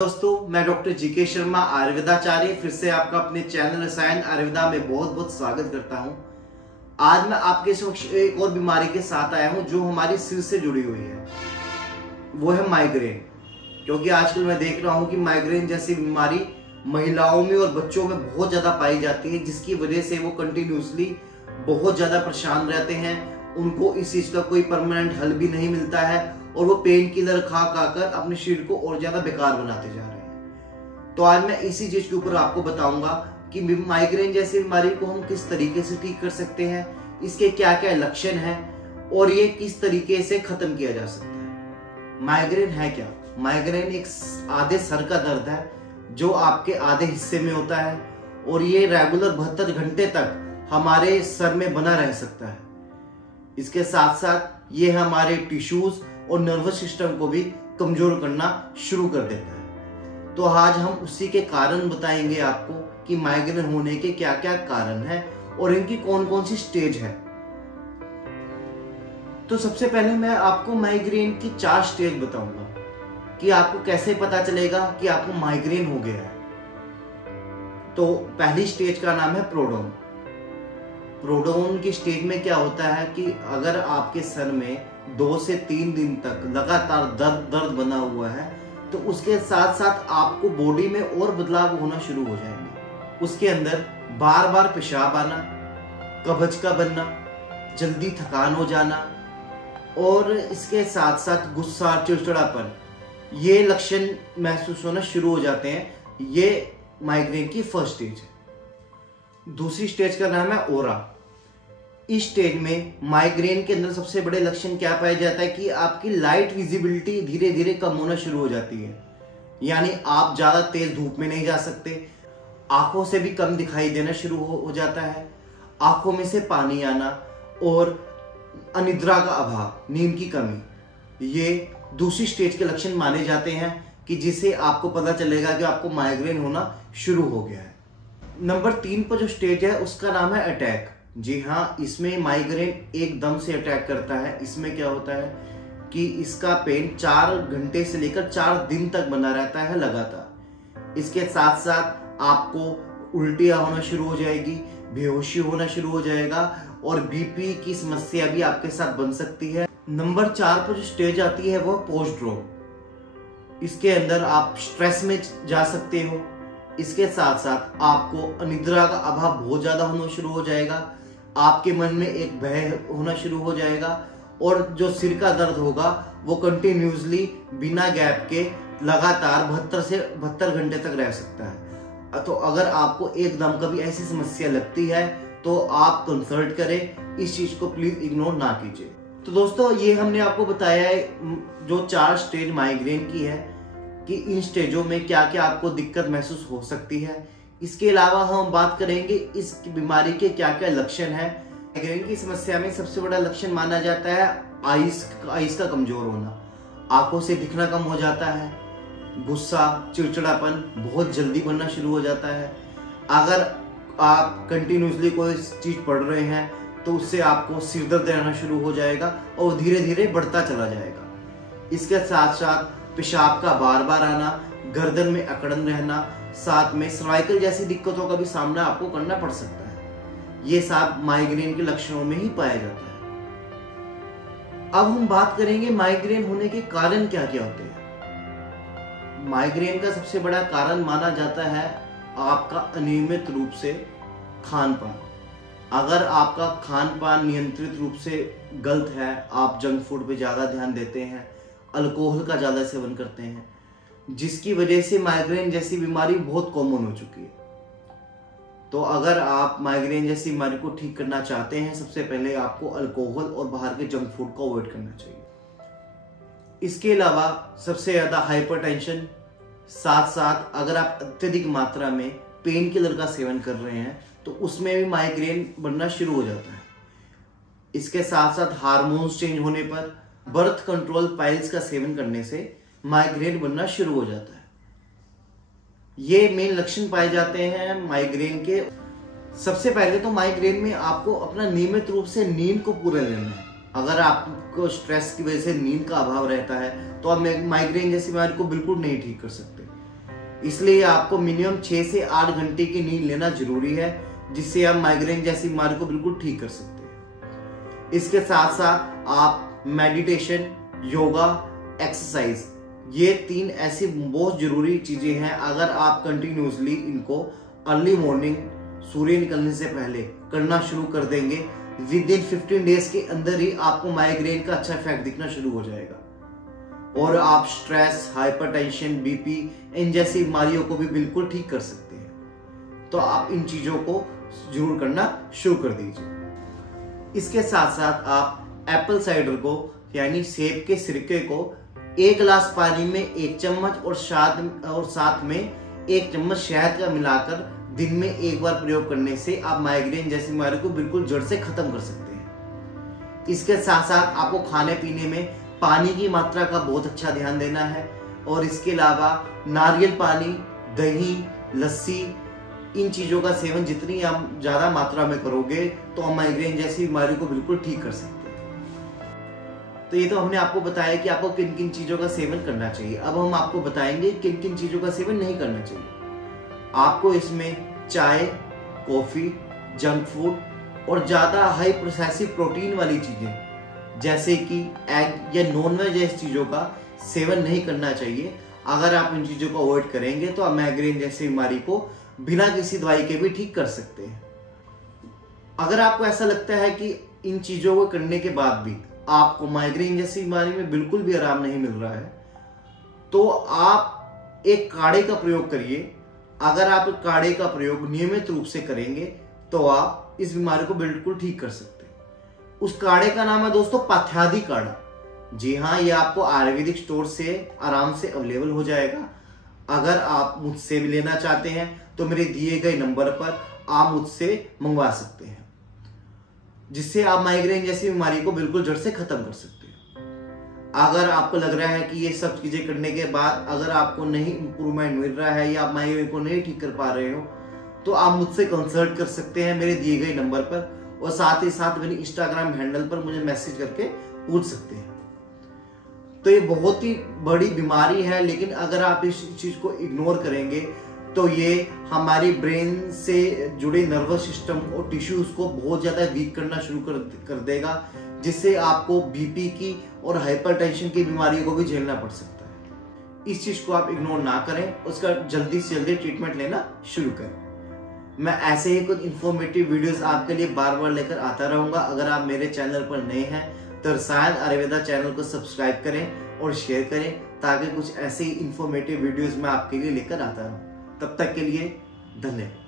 दोस्तों, मैं doctor GK Sharma आयुर्वेदाचार्य फिर से आपका अपने चैनल रसायन आयुर्वेदा में बहुत बहुत स्वागत करता हूं। आज मैं आपके समक्ष एक और बीमारी के साथ आया हूं जो हमारी सिर से जुड़ी हुई है, वो है माइग्रेन। क्योंकि आजकल मैं देख रहा हूं कि माइग्रेन जैसी बीमारी महिलाओं में और बच्चों में बहुत ज्यादा पाई जाती है, जिसकी वजह से वो कंटिन्यूसली बहुत ज्यादा परेशान रहते हैं। उनको इस चीज का कोई परमानेंट हल भी नहीं मिलता है और वो पेन किलर खा कर अपने शरीर को और ज्यादा बेकार बनाते जा रहे हैं। तो आज मैं इसी चीज के ऊपर आपको बताऊंगा कि माइग्रेन जैसी बीमारी को हम किस तरीके से ठीक कर सकते हैं, इसके क्या क्या लक्षण हैं और ये किस तरीके से खत्म किया जा सकता है। माइग्रेन है क्या? माइग्रेन एक आधे सर का दर्द है जो आपके आधे हिस्से में होता है और ये रेगुलर 72 घंटे तक हमारे सर में बना रह सकता है। इसके साथ साथ ये हमारे टिश्यूज और नर्वस सिस्टम को भी कमजोर करना शुरू कर देता है। तो आज हम उसी के कारण बताएंगे आपको कि माइग्रेन होने के क्या क्या कारण हैं और इनकी कौन कौन सी स्टेज है। तो सबसे पहले मैं आपको माइग्रेन की 4 स्टेज बताऊंगा कि आपको कैसे पता चलेगा कि आपको माइग्रेन हो गया है। तो पहली स्टेज का नाम है प्रोड्रोम। प्रोड्रोम की स्टेज में क्या होता है कि अगर आपके सर में 2 से 3 दिन तक लगातार दर्द बना हुआ है तो उसके साथ साथ आपको बॉडी में और बदलाव होना शुरू हो जाएंगे। उसके अंदर बार बार पेशाब आना, कब्ज का बनना, जल्दी थकान हो जाना और इसके साथ साथ गुस्सा, चिड़चिड़ापन, ये लक्षण महसूस होना शुरू हो जाते हैं। ये माइग्रेन की फर्स्ट स्टेज है। दूसरी स्टेज का नाम है ओरा। इस स्टेज में माइग्रेन के अंदर सबसे बड़े लक्षण क्या पाया जाता है कि आपकी लाइट विजिबिलिटी धीरे धीरे कम होना शुरू हो जाती है। यानी आप ज्यादा तेज धूप में नहीं जा सकते, आंखों से भी कम दिखाई देना शुरू हो जाता है, आंखों में से पानी आना और अनिद्रा का अभाव, नींद की कमी, ये दूसरी स्टेज के लक्षण माने जाते हैं कि जिससे आपको पता चलेगा कि आपको माइग्रेन होना शुरू हो गया है। नंबर 3 पर जो स्टेज है उसका नाम है अटैक। जी हाँ, इसमें माइग्रेन एकदम से अटैक करता है। इसमें क्या होता है कि इसका पेन 4 घंटे से लेकर 4 दिन तक बना रहता है लगातार। इसके साथ साथ आपको उल्टियां होना शुरू हो जाएगी, बेहोशी होना शुरू हो जाएगा और बीपी की समस्या भी आपके साथ बन सकती है। नंबर 4 पर जो स्टेज आती है वो पोस्ट ड्रॉप। इसके अंदर आप स्ट्रेस में जा सकते हो। इसके साथ साथ आपको अनिद्रा का अभाव बहुत ज्यादा होना शुरू हो जाएगा, आपके मन में एक भय होना शुरू हो जाएगा और जो सिर का दर्द होगा वो कंटिन्यूसली बिना गैप के लगातार 72 से 72 घंटे तक रह सकता है। तो अगर आपको एकदम कभी ऐसी समस्या लगती है तो आप कंसल्ट करें, इस चीज को प्लीज इग्नोर ना कीजिए। तो दोस्तों, ये हमने आपको बताया है जो 4 स्टेज माइग्रेन की है कि इन स्टेजों में क्या क्या आपको दिक्कत महसूस हो सकती है। इसके अलावा हम बात करेंगे इस बीमारी के क्या क्या लक्षण हैं। माइग्रेन की समस्या में सबसे बड़ा लक्षण माना जाता है आइस का कमजोर होना, आंखों से दिखना कम हो जाता है, गुस्सा, चिड़चिड़ापन बहुत जल्दी बनना शुरू हो जाता है। अगर आप कंटिन्यूसली कोई चीज पढ़ रहे हैं तो उससे आपको सिर दर्द रहना शुरू हो जाएगा और धीरे धीरे बढ़ता चला जाएगा। इसके साथ साथ पेशाब का बार बार आना, गर्दन में अकड़न रहना, साथ में सर्वाइकल जैसी दिक्कतों का भी सामना आपको करना पड़ सकता है। ये सब माइग्रेन के लक्षणों में ही पाया जाता है। अब हम बात करेंगे माइग्रेन होने के कारण क्या क्या होते हैं। माइग्रेन का सबसे बड़ा कारण माना जाता है आपका अनियमित रूप से खान पान। अगर आपका खान पान नियंत्रित रूप से गलत है, आप जंक फूड पे ज्यादा ध्यान देते हैं, अल्कोहल का ज्यादा सेवन करते हैं, जिसकी वजह से माइग्रेन जैसी बीमारी बहुत कॉमन हो चुकी है। तो अगर आप माइग्रेन जैसी बीमारी को ठीक करना चाहते हैं, सबसे पहले आपको अल्कोहल और बाहर के जंक फूड को अवॉइड करना चाहिए। इसके अलावा सबसे ज्यादा हाइपरटेंशन, साथ साथ अगर आप अत्यधिक मात्रा में पेन किलर का सेवन कर रहे हैं तो उसमें भी माइग्रेन बनना शुरू हो जाता है। इसके साथ साथ हार्मोन्स चेंज होने पर, बर्थ कंट्रोल पाइल्स का सेवन करने से माइग्रेन बनना शुरू हो जाता है। ये मेन लक्षण पाए जाते हैं माइग्रेन के। सबसे पहले तो माइग्रेन में आपको अपना नियमित रूप से नींद को पूरा लेना है। अगर आपको स्ट्रेस की वजह से नींद का अभाव रहता है तो आप माइग्रेन जैसी बीमारी को बिल्कुल नहीं ठीक कर सकते। इसलिए आपको मिनिमम 6 से 8 घंटे की नींद लेना जरूरी है, जिससे आप माइग्रेन जैसी बीमारी को बिल्कुल ठीक कर सकते हैं। इसके साथ साथ आप मेडिटेशन, योगा, एक्सरसाइज, ये 3 ऐसी बहुत जरूरी चीजें हैं। अगर आप कंटिन्यूसली इनको अर्ली मॉर्निंग सूर्य निकलने से पहले करना शुरू कर देंगे, विद इन 15 डेज के अंदर ही आपको माइग्रेन का अच्छा इफेक्ट दिखना शुरू हो जाएगा और आप स्ट्रेस, हाइपरटेंशन, बीपी इन जैसी बीमारियों को भी बिल्कुल ठीक कर सकते हैं। तो आप इन चीजों को जरूर करना शुरू कर दीजिए। इसके साथ साथ आप एप्पल साइडर को यानी सेब के सिरके को 1 गिलास पानी में 1 चम्मच और साथ में 1 चम्मच शहद का मिलाकर दिन में 1 बार प्रयोग करने से आप माइग्रेन जैसी बीमारी को बिल्कुल जड़ से खत्म कर सकते हैं। इसके साथ साथ आपको खाने पीने में पानी की मात्रा का बहुत अच्छा ध्यान देना है और इसके अलावा नारियल पानी, दही, लस्सी, इन चीजों का सेवन जितनी आप ज्यादा मात्रा में करोगे तो आप माइग्रेन जैसी बीमारी को बिल्कुल ठीक कर सकते हैं। तो ये तो हमने आपको बताया कि आपको किन किन चीजों का सेवन करना चाहिए। अब हम आपको बताएंगे किन किन चीजों का सेवन नहीं करना चाहिए। आपको इसमें चाय, कॉफी, जंक फूड और ज्यादा हाई प्रोसेसिव प्रोटीन वाली चीजें जैसे कि एग या नॉनवेज जैसी चीजों का सेवन नहीं करना चाहिए। अगर आप इन चीजों को अवॉइड करेंगे तो आप माइग्रेन जैसी बीमारी को बिना किसी दवाई के भी ठीक कर सकते हैं। अगर आपको ऐसा लगता है कि इन चीजों को करने के बाद भी आपको माइग्रेन जैसी बीमारी में बिल्कुल भी आराम नहीं मिल रहा है, तो आप एक काढ़े का प्रयोग करिए। अगर आप काढ़े का प्रयोग नियमित रूप से करेंगे तो आप इस बीमारी को बिल्कुल ठीक कर सकते हैं। उस काढ़े का नाम है दोस्तों पाथ्यादि काढ़ा। जी हाँ, ये आपको आयुर्वेदिक स्टोर से आराम से अवेलेबल हो जाएगा। अगर आप मुझसे भी लेना चाहते हैं तो मेरे दिए गए नंबर पर आप मुझसे मंगवा सकते हैं, जिससे आप माइग्रेन जैसी बीमारी को बिल्कुल जड़ से खत्म कर सकते हैं। अगर आपको लग रहा है कि ये सब चीजें करने के बाद अगर आपको नहीं इंप्रूवमेंट मिल रहा है या आप माइग्रेन को नहीं ठीक कर पा रहे हो, तो आप मुझसे कंसल्ट कर सकते हैं मेरे दिए गए नंबर पर, और साथ ही साथ मेरे इंस्टाग्राम हैंडल पर मुझे मैसेज करके पूछ सकते हैं। तो ये बहुत ही बड़ी बीमारी है, लेकिन अगर आप इस चीज को इग्नोर करेंगे तो ये हमारी ब्रेन से जुड़े नर्वस सिस्टम और टिश्यूज को बहुत ज्यादा वीक करना शुरू कर देगा, जिससे आपको बीपी की और हाइपरटेंशन की बीमारियों को भी झेलना पड़ सकता है। इस चीज को आप इग्नोर ना करें, उसका जल्दी से जल्दी ट्रीटमेंट लेना शुरू करें। मैं ऐसे ही कुछ इन्फॉर्मेटिव वीडियोस आपके लिए बार बार लेकर आता रहूंगा। अगर आप मेरे चैनल पर नए हैं तो रसायन आयुर्वेदा चैनल को सब्सक्राइब करें और शेयर करें, ताकि कुछ ऐसे ही इन्फॉर्मेटिव वीडियोस मैं आपके लिए लेकर आता रहूं। तब तक के लिए धन्यवाद।